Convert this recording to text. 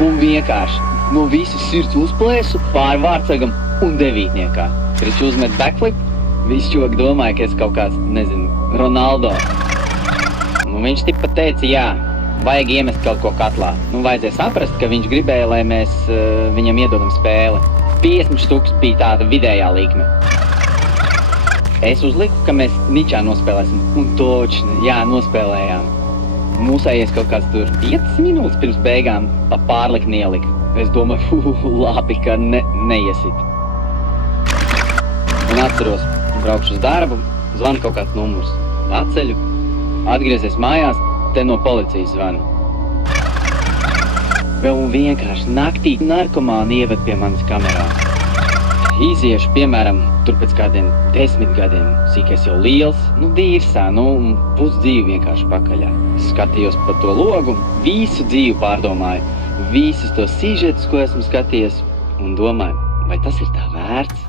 Un vienkārši no visas sirds uzplēsu pāri vārtsargam un devītniekā. Kad viņš uzmet backflip, visi čoki domāja, ka es kaut kāds, nezinu, Ronaldo. Nu, viņš tipa teica, jā, vajag iemest kaut ko katlā. Nu, vajadzēja saprast, ka viņš gribēja, lai mēs viņam iedodam spēli. 50 štuks bija tāda vidējā līkme. Es uzliku, ka mēs ničā nospēlēsim. Un točni, jā, nospēlējām. Mūsējies kaut kāds tur 5 minūtes pirms beigām pa pārlikni ielika. Es domāju, labi, ka neiesit. Un atceros, braukšu uz darbu, zvanu kaut kāds numurs. Atceļu, atgriezies mājās, te no policijas zvanu. Vēl vienkārši naktī narkomāni ieved pie manas kamerā. Iziešu, piemēram, tur pēc kādiem 10 gadiem, cik es jau liels, dīrsā, un pusdzīvi vienkārši pakaļā. Skatījos pa to logu, visu dzīvi pārdomāju, visus tos sižetus, ko esmu skatījies, un domāju, vai tas ir tā vērts?